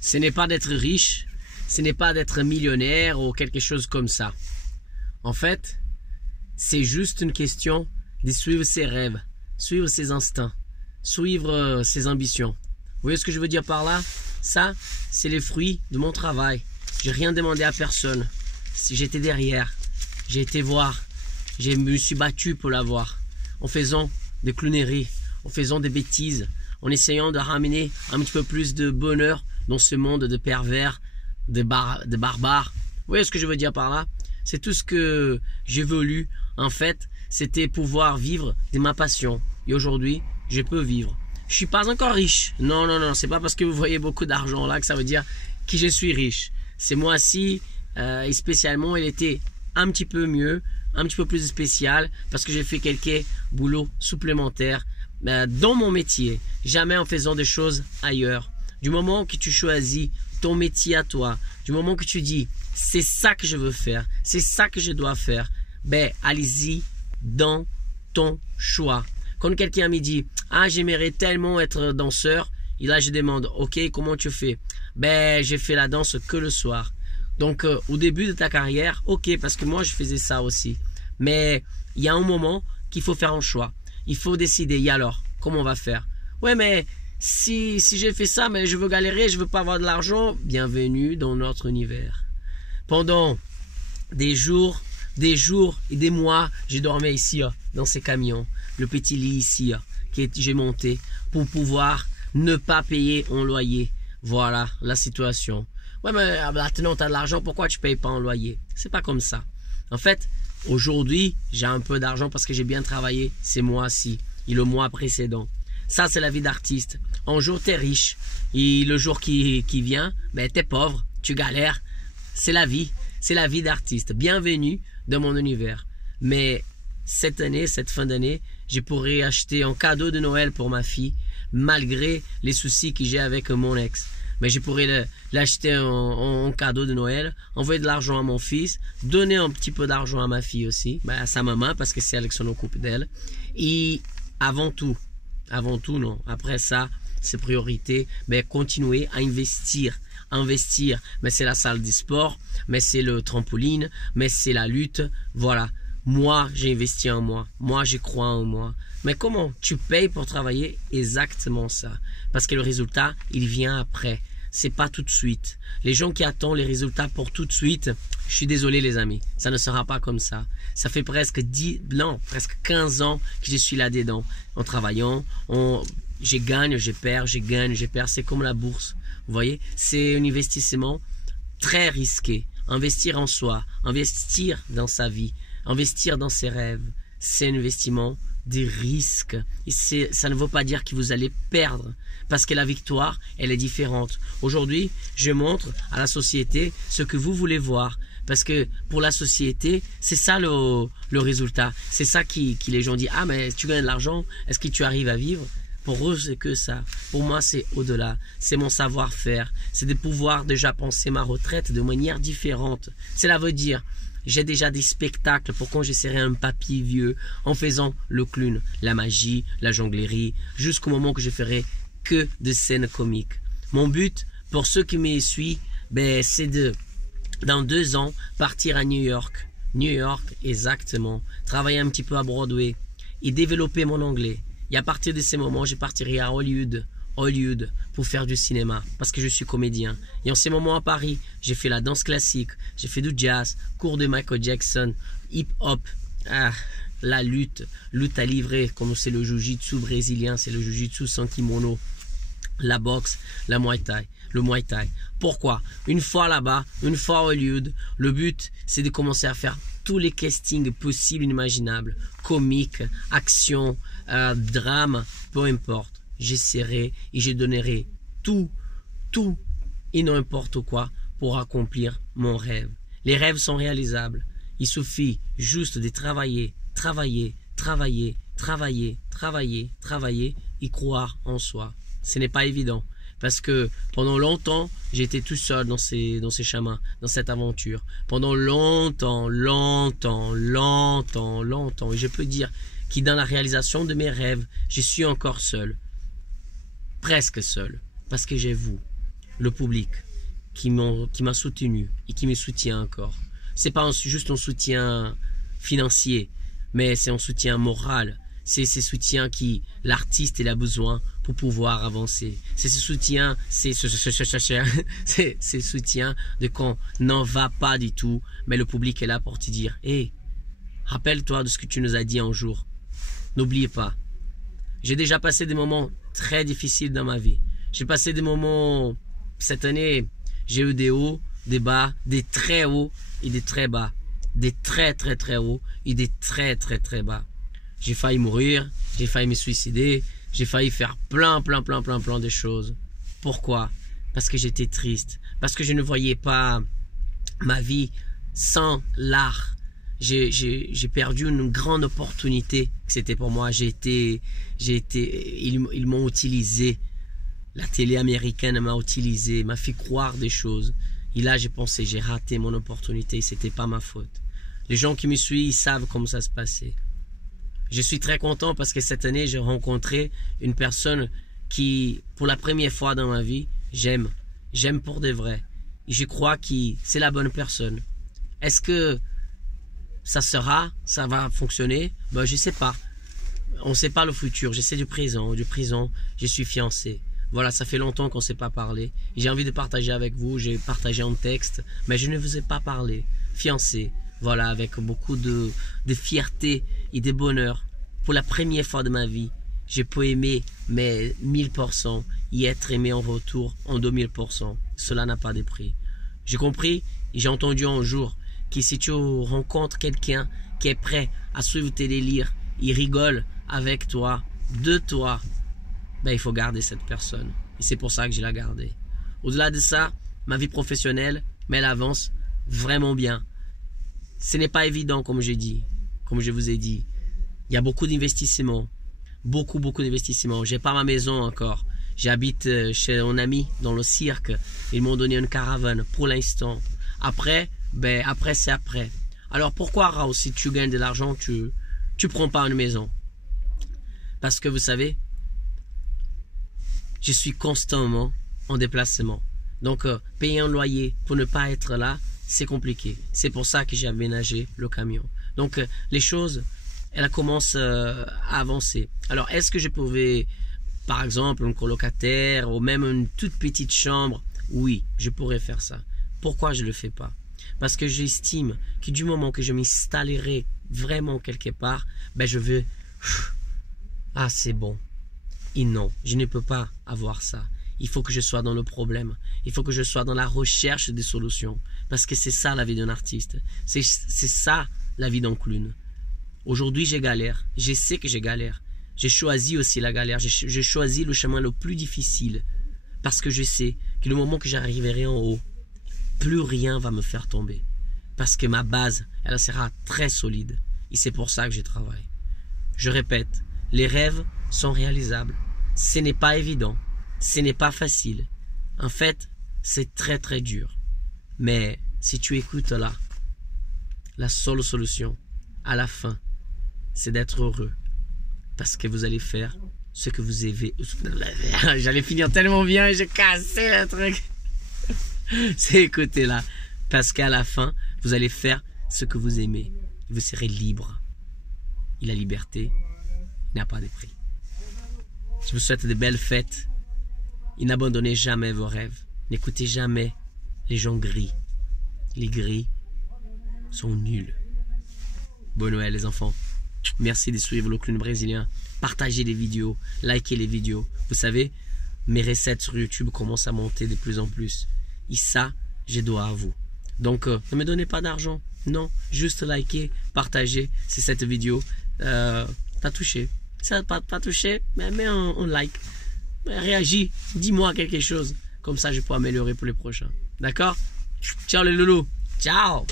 ce n'est pas d'être riche, ce n'est pas d'être millionnaire ou quelque chose comme ça. En fait, c'est juste une question de suivre ses rêves, suivre ses instincts, suivre ses ambitions. Vous voyez ce que je veux dire par là? Ça, c'est les fruits de mon travail. J'ai rien demandé à personne. Si j'étais derrière, j'ai été voir, je me suis battu pour l'avoir. En faisant des clowneries, en faisant des bêtises, en essayant de ramener un petit peu plus de bonheur dans ce monde de pervers, de barbares. Vous voyez ce que je veux dire par là? C'est tout ce que j'ai voulu. En fait, c'était pouvoir vivre de ma passion. Et aujourd'hui, je peux vivre. Je suis pas encore riche. Non, non, non. C'est pas parce que vous voyez beaucoup d'argent là que ça veut dire que je suis riche. C'est moi-ci, et spécialement, il était un petit peu mieux, un petit peu plus spécial parce que j'ai fait quelques boulots supplémentaires dans mon métier. Jamais en faisant des choses ailleurs. Du moment que tu choisis ton métier à toi, du moment que tu dis c'est ça que je veux faire, c'est ça que je dois faire, ben allez-y dans ton choix. Quand quelqu'un me dit ah j'aimerais tellement être danseur, et là je demande ok comment tu fais? Ben j'ai fait la danse que le soir. Donc au début de ta carrière, ok parce que moi je faisais ça aussi. Mais il y a un moment qu'il faut faire un choix. Il faut décider. Et alors comment on va faire? Ouais mais si j'ai fait ça mais je veux galérer, je veux pas avoir de l'argent, bienvenue dans notre univers. Pendant des jours et des mois, j'ai dormi ici, dans ces camions. Le petit lit ici, que j'ai monté pour pouvoir ne pas payer un loyer. Voilà la situation. Ouais, mais maintenant, tu as de l'argent, pourquoi tu ne payes pas un loyer? C'est pas comme ça. En fait, aujourd'hui, j'ai un peu d'argent parce que j'ai bien travaillé ces mois-ci et le mois précédent. Ça, c'est la vie d'artiste. Un jour, tu es riche. Et le jour qui vient, ben, tu es pauvre, tu galères. C'est la vie. C'est la vie d'artiste. Bienvenue dans mon univers. Mais cette année, cette fin d'année, je pourrais acheter un cadeau de Noël pour ma fille, malgré les soucis que j'ai avec mon ex. Mais je pourrais l'acheter en cadeau de Noël, envoyer de l'argent à mon fils, donner un petit peu d'argent à ma fille aussi, ben à sa maman, parce que c'est elle qui s'en occupe d'elle. Et avant tout non, après ça, c'est priorité, mais continuer à investir, mais c'est la salle de sport, mais c'est le trampoline, mais c'est la lutte, voilà. Moi, j'ai investi en moi. Moi, je crois en moi. Mais comment? Tu payes pour travailler exactement ça. Parce que le résultat, il vient après. C'est pas tout de suite. Les gens qui attendent les résultats pour tout de suite, je suis désolé les amis, ça ne sera pas comme ça. Ça fait presque presque 15 ans que je suis là-dedans. En travaillant, je gagne, je perds, je gagne, je perds. C'est comme la bourse. Vous voyez? C'est un investissement très risqué. Investir en soi, investir dans sa vie, investir dans ses rêves, c'est un investissement de risque. Et ça ne veut pas dire que vous allez perdre, parce que la victoire, elle est différente. Aujourd'hui, je montre à la société ce que vous voulez voir, parce que pour la société, c'est ça le résultat. C'est ça qui les gens disent, ah mais tu gagnes de l'argent, est-ce que tu arrives à vivre? Pour eux, c'est que ça. Pour moi, c'est au-delà. C'est mon savoir-faire. C'est de pouvoir déjà penser ma retraite de manière différente. Cela veut dire, j'ai déjà des spectacles pour quand je serai un papy vieux en faisant le clown, la magie, la jonglerie, jusqu'au moment que je ferai que de scènes comiques. Mon but, pour ceux qui me suivent, ben, c'est dans 2 ans, partir à New York. New York, exactement. Travailler un petit peu à Broadway et développer mon anglais. Et à partir de ces moments, je partirai à Hollywood pour faire du cinéma parce que je suis comédien. Et en ces moments à Paris, j'ai fait la danse classique, j'ai fait du jazz, cours de Michael Jackson, hip-hop, la lutte à livrer comme c'est le jiu-jitsu brésilien, c'est le jiu-jitsu sans kimono, la boxe, le Muay Thai. Pourquoi? Une fois là-bas, une fois à Hollywood, le but c'est de commencer à faire tous les castings possibles et imaginables, comiques, action, drame, peu importe. J'essaierai et je donnerai tout et n'importe quoi pour accomplir mon rêve. Les rêves sont réalisables. Il suffit juste de travailler et croire en soi. Ce n'est pas évident parce que pendant longtemps, j'étais tout seul dans ces chemins, dans cette aventure. Pendant longtemps. Et je peux dire que dans la réalisation de mes rêves, je suis encore seul. Presque seul, parce que j'ai vous. le public qui m'a soutenu et qui me soutient encore. C'est pas juste un soutien financier, mais c'est un soutien moral. C'est ce soutien qui l'artiste il a besoin pour pouvoir avancer. C'est ce soutien, c'est ce soutien de quand n'en va pas du tout, mais le public est là pour te dire, hey, rappelle-toi de ce que tu nous as dit un jour. N'oubliez pas. J'ai déjà passé des moments très difficiles dans ma vie. J'ai passé des moments, cette année, j'ai eu des hauts, des bas, des très hauts et des très bas. Des très très très hauts et des très très très bas. J'ai failli mourir, j'ai failli me suicider, j'ai failli faire plein de choses. Pourquoi? Parce que j'étais triste, parce que je ne voyais pas ma vie sans l'art. J'ai perdu une grande opportunité que c'était pour moi. Ils m'ont utilisé. La télé américaine m'a utilisé, m'a fait croire des choses. Et là, j'ai pensé, j'ai raté mon opportunité, c'était pas ma faute. Les gens qui me suivent, ils savent comment ça se passait. Je suis très content parce que cette année, j'ai rencontré une personne qui, pour la première fois dans ma vie, j'aime. J'aime pour de vrai. Et je crois que c'est la bonne personne. Est-ce que ça va fonctionner? Ben, je sais pas. On ne sait pas le futur. Je sais du présent. Du présent, je suis fiancé. Voilà, ça fait longtemps qu'on ne s'est pas parlé. J'ai envie de partager avec vous. J'ai partagé en texte, mais je ne vous ai pas parlé. Fiancé. Voilà, avec beaucoup de fierté et de bonheur. Pour la première fois de ma vie, je peux aimer, mais 1000% et être aimé en retour en 2000%. Cela n'a pas de prix. J'ai compris et j'ai entendu un jour que si tu rencontres quelqu'un qui est prêt à suivre tes délires, il rigole avec toi, de toi, ben il faut garder cette personne. Et c'est pour ça que je l'ai gardée. Au-delà de ça, ma vie professionnelle, mais elle avance vraiment bien. Ce n'est pas évident, comme j'ai dit, comme je vous ai dit. Il y a beaucoup d'investissements, beaucoup d'investissements. J'ai pas ma maison encore. J'habite chez un ami dans le cirque. Ils m'ont donné une caravane pour l'instant. Après, après c'est après. Alors pourquoi, Raoul, si tu gagnes de l'argent, tu prends pas une maison? Parce que vous savez, je suis constamment en déplacement. Donc payer un loyer pour ne pas être là, c'est compliqué. C'est pour ça que j'ai aménagé le camion. Donc les choses, elles commencent à avancer. Alors est-ce que je pouvais, par exemple, un colocataire ou même une toute petite chambre? Oui, je pourrais faire ça. Pourquoi je ne le fais pas? Parce que j'estime que du moment que je m'installerai vraiment quelque part, ben je veux... Ah, c'est bon. Et non, je ne peux pas avoir ça. Il faut que je sois dans le problème. Il faut que je sois dans la recherche des solutions. Parce que c'est ça la vie d'un artiste. C'est ça la vie d'un clown. Aujourd'hui, j'ai galère. Je sais que j'ai galère. J'ai choisi aussi la galère. J'ai choisi le chemin le plus difficile. Parce que je sais que le moment que j'arriverai en haut, plus rien va me faire tomber. Parce que ma base, elle sera très solide. Et c'est pour ça que je travaille. Je répète, les rêves sont réalisables. Ce n'est pas évident. Ce n'est pas facile. En fait, c'est très très dur. Mais si tu écoutes là, la seule solution, à la fin, c'est d'être heureux. Parce que vous allez faire ce que vous aimez. J'allais finir tellement bien et j'ai cassé le truc. C'est écouter là. Parce qu'à la fin, vous allez faire ce que vous aimez. Vous serez libre. Et la liberté n'a pas de prix. Je vous souhaite de belles fêtes. Et n'abandonnez jamais vos rêves. N'écoutez jamais les gens gris. Les gris sont nuls. Bon Noël les enfants. Merci de suivre le clown brésilien. Partagez les vidéos. Likez les vidéos. Vous savez, mes recettes sur YouTube commencent à monter de plus en plus. Et ça, je dois à vous. Donc, ne me donnez pas d'argent. Non, juste likez, partagez. Si cette vidéo t'a touché. Ça t'a pas touché, mais mets un like. Réagis, dis-moi quelque chose. Comme ça, je peux améliorer pour les prochains. D'accord? Ciao les loulous. Ciao.